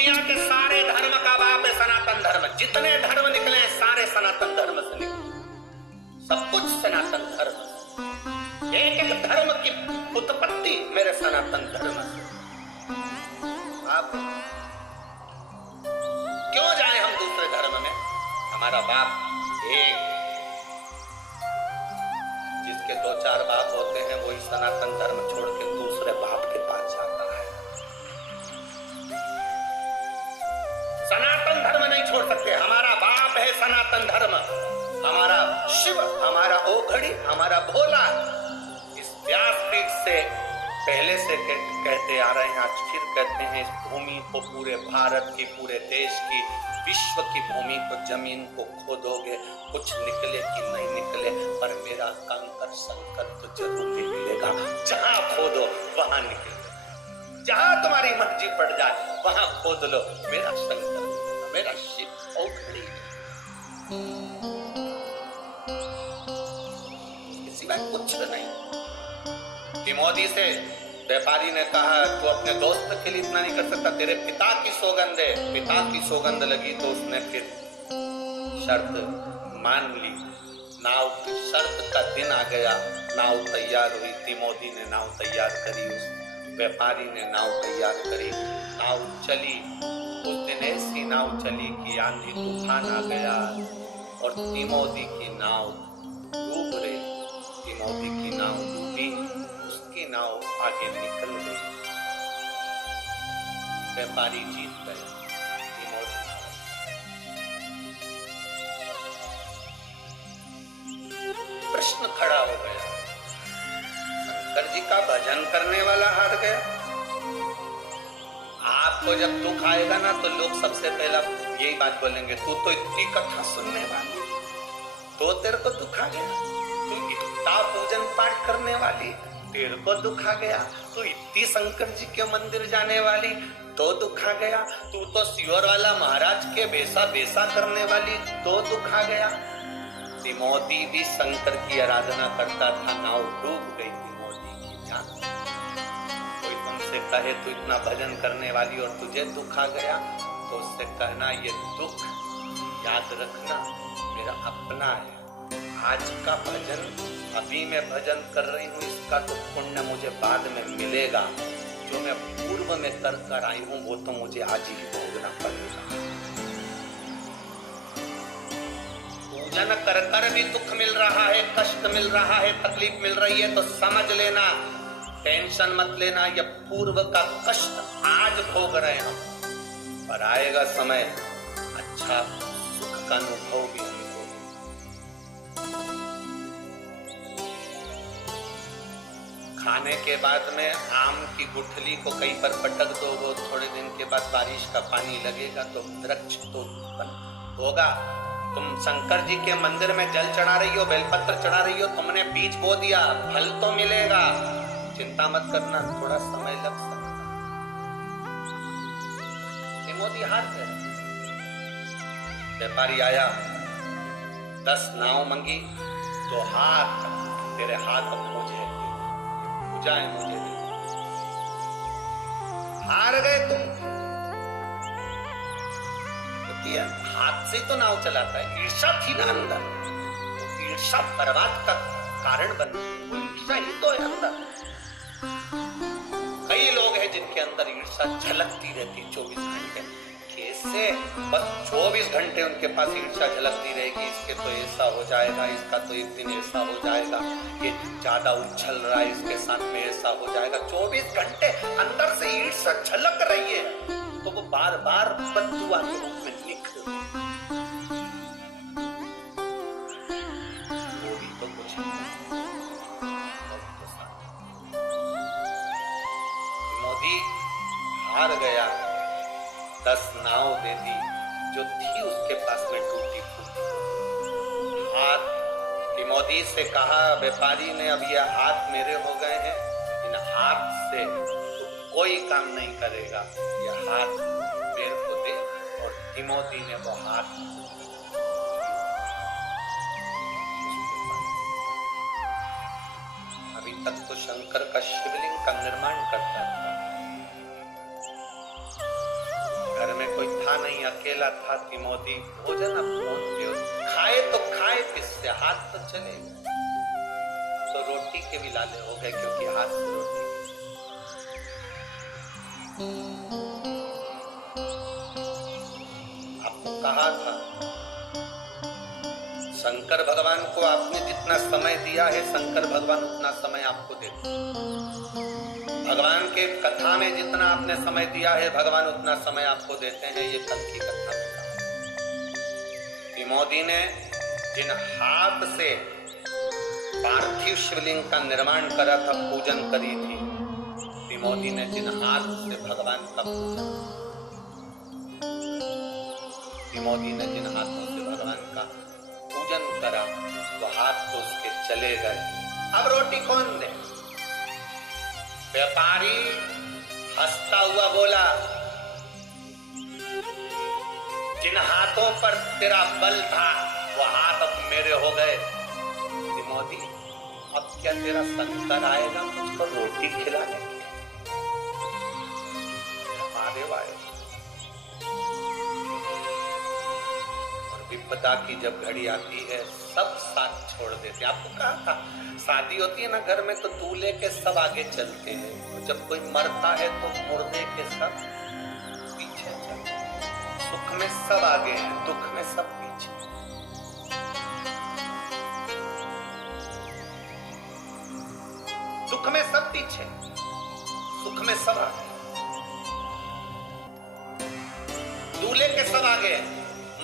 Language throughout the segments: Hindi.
दुनिया के सारे धर्म का बाप है सनातन धर्म। जितने धर्म निकले सारे सनातन धर्म से निकले, सब कुछ सनातन धर्म। एक एक धर्म की उत्पत्ति मेरे सनातन धर्म से। आप क्यों जाए हम दूसरे धर्म में? हमारा बाप एक, जिसके दो चार बाप होते हैं वही सनातन धर्म छोड़ के दूसरे बाप के पास जाता है। सनातन धर्म नहीं छोड़ सकते। हमारा बाप है सनातन धर्म, हमारा शिव, हमारा ओघड़ी, हमारा भोला। इस व्यासपीठ से पहले से कहते आ रहे हैं, आज फिर कहते हैं, इस भूमि को, पूरे भारत की, पूरे देश की, विश्व की भूमि को, जमीन को खोदोगे, कुछ निकले कि नहीं निकले, पर मेरा कंकर संकर तो जरूर निकलेगा। जहां खोदो वहां निकले, जहां तुम्हारी मर्जी पड़ जाए वहां खोद लो, मेरा शंकर, मेरा शिव ओघड़ी। सिवाय कुछ नहीं। मोदी से व्यापारी ने कहा तू अपने दोस्त के लिए इतना नहीं कर सकता, तेरे पिता की सौगंध है। पिता की सौगंध लगी तो उसने फिर शर्त मान ली। नाव की शर्त का दिन आ गया, नाव तैयार हुई थी। मोदी ने नाव तैयार करी, उस व्यापारी ने नाव तैयार करी, नाव चली। उस दिन ऐसी नाव चली कि आंधी तूफान आ गया और तिमोदी की नाव डूब रही। तिमोदी की नाव डूबी, उसकी नाव आगे निकल गई। व्यापारी जीत गए, तिमोदी। प्रश्न खड़ा हो गया, शंकर जी का भजन करने वाला हार गया। आपको जब दुख आएगा ना तो लोग सबसे पहला यही बात बोलेंगे, तू तो इतनी कथा सुनने वाली, तो तेरे को दुख आ गया। तू इतना पूजन पाठ करने वाली, तेरे को दुख आ गया। तू इतनी शंकर जी के मंदिर जाने वाली, तो दुख आ गया। तू तो सियोर वाला महाराज के बेसा बेसा करने वाली, तो दुख आ गया। तिमोदी भी शंकर की आराधना करता था, नाव डूब गई तिमोदी की जान। कोई तुमसे कहे तू इतना भजन करने वाली और तुझे दुख आ गया, तो उससे कहना ये दुख याद रखना मेरा अपना है। आज का भजन, अभी मैं भजन कर रही हूँ, इसका तो पुण्य मुझे बाद में मिलेगा। जो मैं पूर्व में कर कर आई हूँ वो तो मुझे आज ही भोगना पड़ेगा। पूजन कर कर भी दुख मिल रहा है, कष्ट मिल रहा है, तकलीफ मिल रही है तो समझ लेना, टेंशन मत लेना। यह पूर्व का कष्ट आज भोग रहे हैं हम, पर आएगा समय अच्छा सुख का अनुभव भी। खाने के बाद में आम की गुठली को कहीं पर पटक दो, वो थोड़े दिन के बाद बारिश का पानी लगेगा तो वृक्ष तो होगा। तुम शंकर जी के मंदिर में जल चढ़ा रही हो, बेलपत्र चढ़ा रही हो, तुमने बीज बो दिया, फल तो मिलेगा। चिंता मत करना, थोड़ा समय लग सकता। मोदी हार गए। व्यापारी आया, 10 नाव मंगी, तो हाथ तेरे हाथ मुझे जाए, मुझे हार गए तुम। हाथ से तो नाव चलाता है, ईर्षा थी ना अंदर, ईर्षा बर्बाद का कारण बन गई। ईर्षा ही तो है अंदर। कई लोग हैं जिनके अंदर ईर्षा झलकती रहती 24 घंटे। कैसे? बस 24 घंटे उनके पास ईर्षा झलकती रहेगी, इसके तो ऐसा हो जाएगा, इसका तो एक दिन ऐसा हो जाएगा, ये ज्यादा उछल रहा है, इसके साथ में ऐसा हो जाएगा। 24 घंटे अंदर से ईर्षा झलक रही है, तो वो बार बार बद्दुआ के रूप में लिख रही है। वो भी तो कुछ मोदी हार गया, 10 नाव दे दी जो थी उसके पास में टूटी फूटी। हाथ तिमोदी से कहा व्यापारी ने, अब ये हाथ मेरे हो गए हैं, इन हाथ से तो कोई काम नहीं करेगा, ये हाथ मेरे को दे। और तिमोदी ने वो हाथ अभी तक तो शंकर का शिवलिंग का निर्माण करता था। घर कोई था नहीं, अकेला था तिमोथी, भोजन अब कौन दे, खाए तो खाए किससे, हाथ तो चले तो रोटी के भी लाले हो गए, क्योंकि हाथ से रोटी। आपको कहा था शंकर भगवान को आपने जितना समय दिया है, शंकर भगवान उतना समय आपको देते। भगवान के कथा में जितना आपने समय दिया है, भगवान उतना समय आपको देते हैं। ये कल की कथा में कहा तिमोथी ने जिन हाथ से पार्थिव शिवलिंग का निर्माण करा था, पूजन करी थी, तिमोथी ने जिन हाथ से भगवान का पूजन, तिमोथी ने जिन हाथों से भगवान का पूजन करा, वो हाथ तो उसके चले गए। अब रोटी कौन दे? व्यापारी हंसता हुआ बोला, जिन हाथों पर तेरा बल था वो हाथ अब मेरे हो गए। तिमोथी, अब क्या तेरा शंकर आएगा मुझको रोटी खिलाने के लिए? हमारे वाले और विपदा की जब घड़ी आती है, सब साथ छोड़ देते। आपको कहा था शादी होती है ना घर में, तो दूल्हे के सब आगे चलते हैं, और जब कोई मरता है तो मुर्दे के सब पीछे चलते हैं। सुख में सब आगे हैं, दुख में सब पीछे। दुख में सब पीछे, सुख में सब आगे। दूल्हे के सब आगे,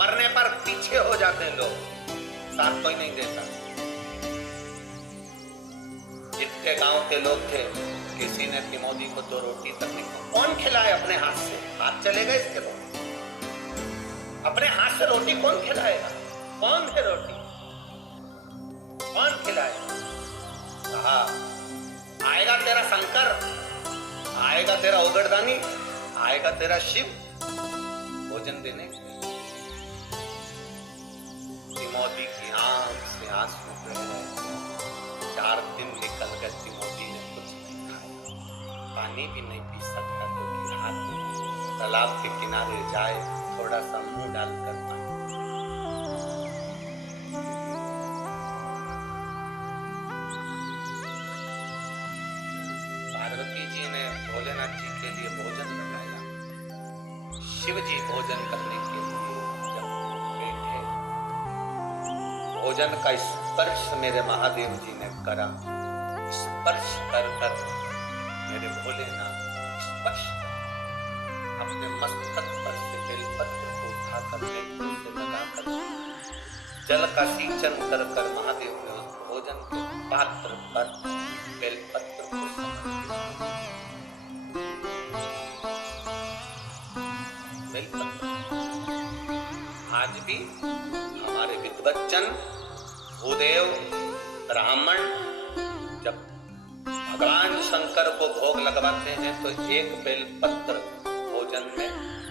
मरने पर पीछे हो जाते हैं लोग, साथ कोई नहीं देता। जितने गांव के लोग थे, किसी ने तिमोथी को 2 रोटी तक नहीं खाई। कौन खिलाए अपने हाथ से? हाथ चले गए इसके लोग। अपने हाथ से रोटी कौन खिलाएगा? कौन थे रोटी? कौन खिलाएगा? कहा आएगा तेरा शंकर, आएगा तेरा उगड़दानी, आएगा तेरा शिव भोजन देने। तिमोथी की आंख से आंसू बह रहे। 4 दिन निकल गए, तिमोथी ने कुछ नहीं खाया, पानी भी नहीं पी सकता, क्योंकि हाथ में तालाब के किनारे जाए, थोड़ा सा मुंह डालकर पानी। पार्वती जी ने भोलेनाथ जी के लिए भोजन बनाया। शिव जी भोजन करने के लिए जब बैठे, भोजन का स्पर्श मेरे महादेव जी ने करा। स्पर्श कर कर मेरे भोलेनाथ स्पर्श अपने मस्तक पर से बेलपत्र को उठाकर बेलपत्र से लगाकर जल का सिंचन कर कर महादेव ने उस भोजन के पात्र पर बेलपत्र को समर्पित। बेलपत्र आज भी हमारे विद्वज्जन, भूदेव, ब्राह्मण जब भगवान शंकर को भोग लगवाते हैं तो एक बेलपत्र भोजन में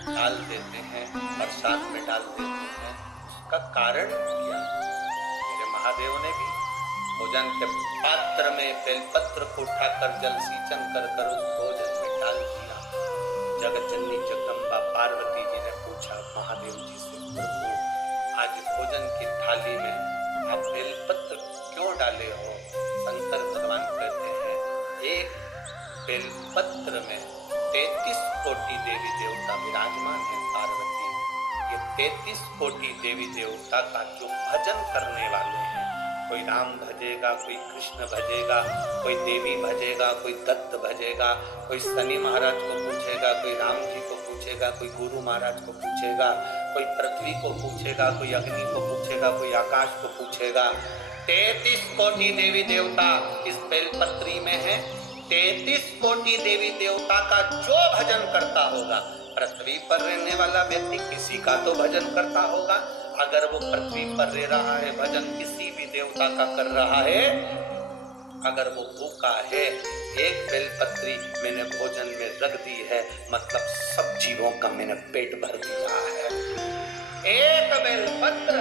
डाल देते हैं, प्रसाद में डाल देते हैं। उसका कारण क्या? मेरे महादेव ने भी भोजन के पात्र में बेलपत्र को उठाकर जल सिंचन कर कर उस भोजन में डाल दिया। जगत जननी जगदम्बा पार्वती जी ने पूछा महादेव जी से, प्रभु आज भोजन की थाली में आप बेलपत्र क्यों डाले हो? शंकर भगवान कहते हैं एक बेलपत्र में 33 कोटि देवी देवता विराजमान है। पार्वती, ये 33 कोटि देवी देवता का जो भजन करने वाले हैं, कोई राम भजेगा, कोई कृष्ण भजेगा, कोई देवी भजेगा, कोई दत्त भजेगा, कोई शनि महाराज को पूछेगा, कोई राम जी को पूछेगा, कोई गुरु महाराज को पूछेगा, कोई पृथ्वी को पूछेगा, कोई अग्नि को पूछेगा, कोई आकाश को पूछेगा। 33 कोटि देवी देवता इस बेलपत्री में है। 33 कोटि देवी देवता का जो भजन करता होगा, पृथ्वी पर रहने वाला व्यक्ति किसी का तो भजन करता होगा। अगर वो पृथ्वी पर रह रहा है, भजन किसी भी देवता का कर रहा है, अगर वो भूखा है, एक बेलपत्री मैंने भोजन में रख दी है, मतलब सब जीवों का मैंने पेट भर दिया है। एक बेलपत्र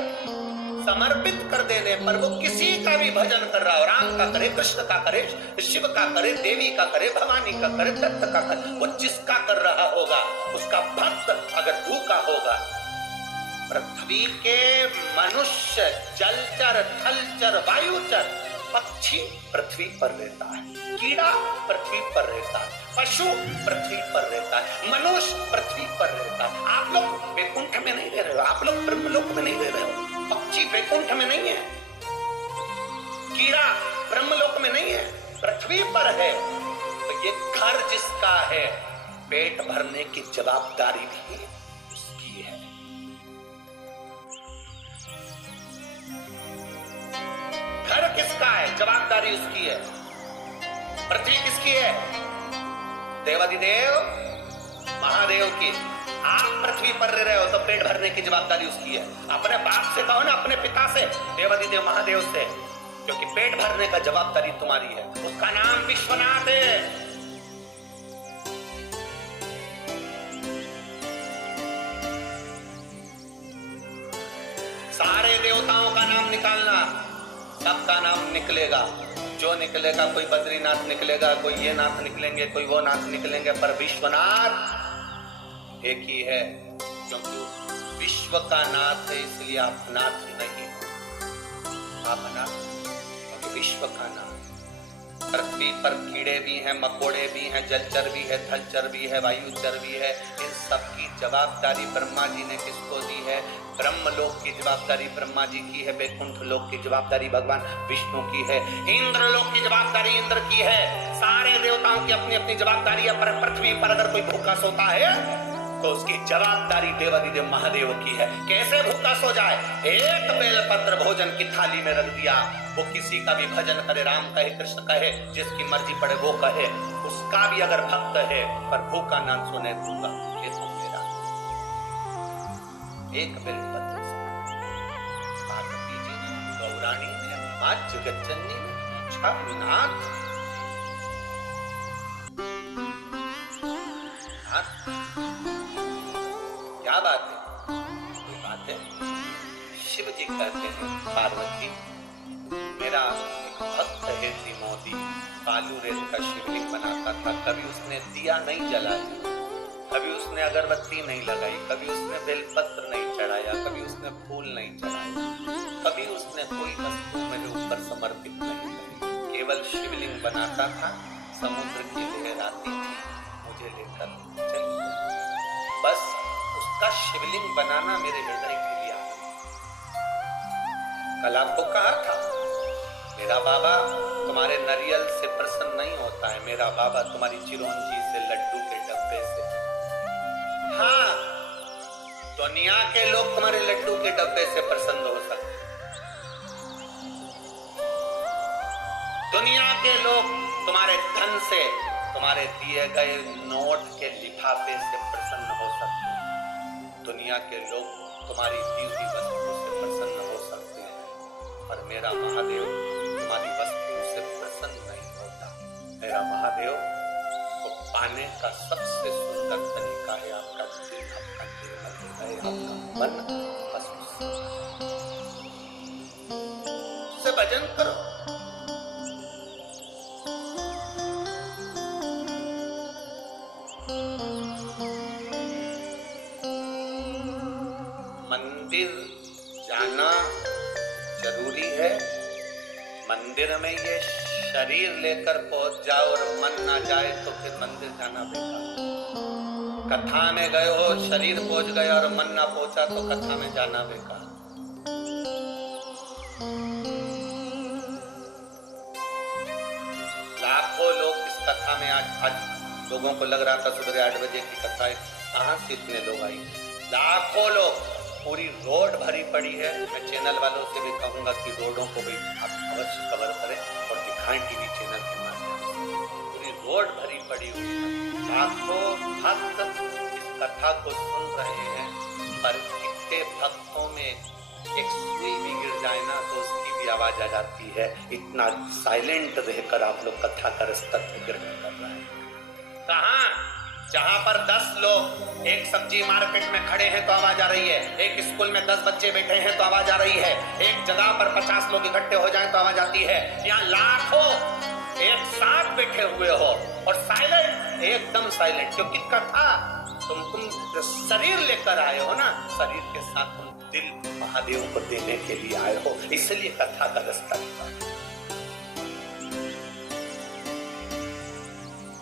समर्पित कर देने पर वो किसी का भी भजन कर रहा हो, राम का करे, कृष्ण का करे, शिव का करे, देवी का करे, भवानी का करे, दत्त का करे, वो जिसका कर रहा होगा उस उसका भक्त अगर भूखा होगा, पृथ्वी के मनुष्य, जलचर, थलचर, वायुचर, पक्षी पृथ्वी पर रहता है, कीड़ा पृथ्वी पर रहता है, पशु पृथ्वी पर रहता है, मनुष्य पृथ्वी पर रहता है। आप लोग वैकुंठ में नहीं रह रहे हो, आप लोग ब्रह्मलोक में नहीं रह रहे हो, पक्षी वैकुंठ में नहीं है, कीड़ा ब्रह्मलोक में नहीं है, पृथ्वी पर है। तो ये घर जिसका है, पेट भरने की जवाबदारी भी उसकी है। घर किसका है, जवाबदारी उसकी है। पृथ्वी किसकी है, देवाधिदेव महादेव की। आप पृथ्वी पर रह रहे हो तो पेट भरने की जवाबदारी उसकी है। अपने बाप से कहो ना, अपने पिता से, देवाधिदेव महादेव से, क्योंकि पेट भरने का जवाबदारी तुम्हारी है। उसका नाम विश्वनाथ है। सारे देवताओं का नाम निकालना, सबका नाम निकलेगा। जो निकलेगा, कोई बद्रीनाथ निकलेगा, कोई ये नाथ निकलेंगे, कोई वो नाथ निकलेंगे, पर विश्वनाथ एक ही है, क्योंकि विश्व का नाथ है, इसलिए आप नाथ नहीं, आप नाथ, क्योंकि विश्व का नाथ। पृथ्वी पर कीड़े भी हैं, मकोड़े भी हैं, जलचर भी है, थलचर भी है, वायुचर भी है। इन सबकी जवाबदारी ब्रह्मा जी ने किसको दी है? ब्रह्मलोक की जवाबदारी ब्रह्मा जी की है, वैकुंठ लोक की जवाबदारी भगवान विष्णु की है, इंद्र लोक की जवाबदारी इंद्र की है। सारे देवताओं की अपनी अपनी जवाबदारी है। पर पृथ्वी पर अगर कोई भूखा सोता है तो उसकी जवाबदारी देवाधिदेव महादेव की है। कैसे भूखा सो जाए? एक बेलपत्र भोजन की थाली में रख दिया, वो किसी का भी भजन करे, राम कहे, कृष्ण कहे, जिसकी मर्जी पड़े वो कहे, उसका भी अगर भक्त है, पर भूखा ना सोने दूंगा, ये तो मेरा। एक बेलपत्र पार्वती जी ने, गौराणी ने, मां जगज्जननी ने पूछा, विनाथ क्या बात है? कोई बात है? शिव जी कहते हैं, पार्वती मेरा भक्त है त्रिमोदी, बालू रेत का शिवलिंग बनाता था। कभी उसने दिया नहीं जलाया, कभी उसने अगरबत्ती नहीं लगाई, कभी उसने बेलपत्र नहीं चढ़ाया, कभी उसने फूल नहीं चढ़ाया, कभी उसने कोई वस्तु मेरे ऊपर समर्पित नहीं की। केवल शिवलिंग बनाता था, समुद्र की लहर आती थी, मुझे लेकर चली, बस उसका शिवलिंग बनाना मेरे हृदय के लिए आनंद। कल आपको कहा था, मेरा बाबा तुम्हारे नारियल से प्रसन्न नहीं होता है, मेरा बाबा तुम्हारी चिरौंजी से, लड्डू के डब्बे से। हाँ, दुनिया के लोग तुम्हारे लड्डू के डब्बे से प्रसन्न हो सकते, दुनिया के लोग तुम्हारे धन से, तुम्हारे दिए गए नोट के लिफाफे से प्रसन्न हो सकते हैं, दुनिया के लोग तुम्हारी दी हुई वस्तु से प्रसन्न हो सकते हैं, पर मेरा महादेव तुम्हारी वस्तु से प्रसन्न नहीं होता। मेरा महादेव को पाने का सबसे सुंदर तरीका है आपका दिल, आपका निर्मल है, आपका मन, बस उससे भजन करो। मंदिर जाना जरूरी है, मंदिर में ये शरीर लेकर पहुंच जाओ और मन ना जाए तो फिर मंदिर जाना बेकार। कथा में गए हो, शरीर पहुंच गया और मन ना पहुंचा तो कथा में जाना बेकार। लाखों लोग इस कथा में, आज लोगों को लग रहा था सुबह 8 बजे की कथा है, कहां से इतने लोग आई? लाखों लोग, पूरी रोड भरी पड़ी है। मैं चैनल वालों से भी कहूंगा कि रोडों को भी आप अवश्य कवर करें और दिखाएं टीवी चैनल के माध्यम से। पूरी रोड भरी पड़ी हुई है, लाखों भक्त इस कथा को सुन रहे हैं, पर कितने भक्तों में एक सुई भी गिर जाए ना तो उसकी भी आवाज आ जाती है। इतना साइलेंट रहकर आप लोग कथा का रस्ता ग्रहण कर रहे हैं। कहाँ? जहां पर 10 लोग एक सब्जी मार्केट में खड़े हैं तो आवाज आ रही है, एक स्कूल में 10 बच्चे बैठे हैं तो आवाज आ रही है, एक जगह पर 50 लोग इकट्ठे हो जाएं तो आवाज आती है। यहाँ लाखों एक साथ बैठे हुए हो और साइलेंट, एकदम साइलेंट, क्योंकि कथा तुम तुम शरीर लेकर आए हो ना, शरीर के साथ तुम दिल महादेव को देने के लिए आए हो, इसलिए कथा का रास्ता था।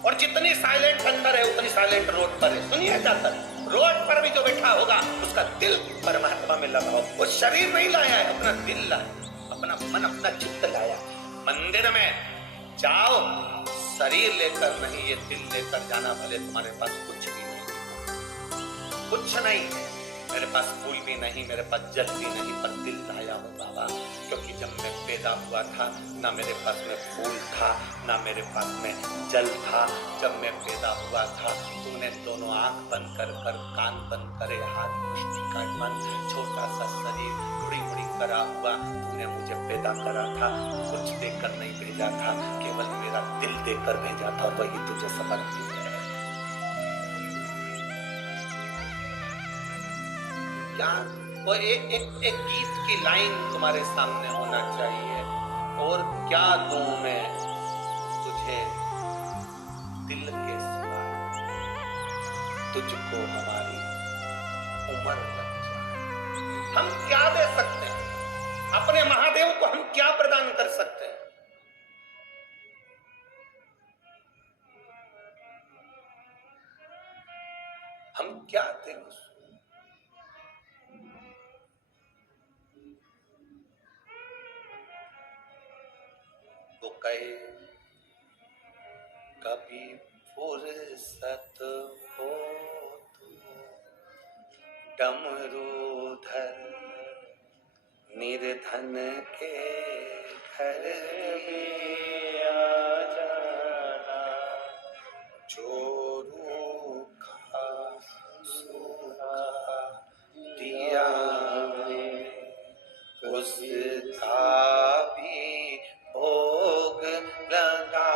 और जितनी साइलेंट अंदर है उतनी साइलेंट रोड पर है। सुनिए जाकर, रोड पर भी जो बैठा होगा उसका दिल परमात्मा में लगा हो। वो शरीर नहीं लाया है, अपना दिल लाया, अपना मन, अपना चित्त लाया। मंदिर में जाओ शरीर लेकर नहीं, ये दिल लेकर जाना। भले तुम्हारे पास कुछ भी नहीं, कुछ नहीं, मेरे पास फूल भी नहीं, मेरे पास जल भी नहीं, पर दिल लाया हो बाबा। क्योंकि जब मैं पैदा हुआ था ना मेरे पास में फूल था, ना मेरे पास में जल था। जब मैं पैदा हुआ था तूने दोनों आंख बंद कर कान बंद करे, हाथ मुट्ठी का मन, छोटा सा शरीर, मुड़ी मुड़ी करा हुआ, तूने मुझे पैदा करा था। कुछ देकर नहीं भेजा था, केवल मेरा दिल देकर भेजा था, और वही तुझे समर्पित है। यार वो एक गीत की लाइन तुम्हारे सामने होना चाहिए, और क्या दूं मैं तुझे दिल के सिवा, तुझको हमारी उम्र लग जाए। हम क्या दे सकते हैं अपने महादेव को, हम क्या प्रदान कर सकते हैं? हम क्या दें उसको? वो कहे कभी फुर्सत हो तो डमरूधर निर्धन के घर में आ जाना, जो रूखा सूखा दिया में उसका भी भोग लगा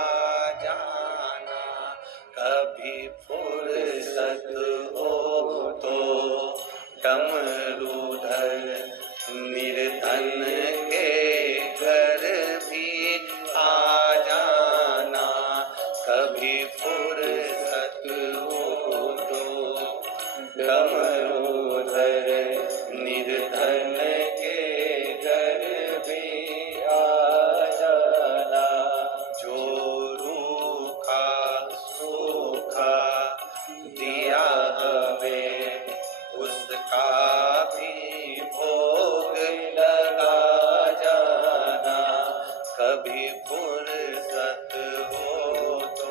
जाना। कभी फुर्सत हो तो डमरूधर निर्धन के घर भी आ जाना। कभी फुर्सत हो तो डमरूधर निर्धन के घर भी आ जाना, जो रूखा सूखा दिया हमें उसका भी भोग लगा जाना। कभी फुर्सत हो तो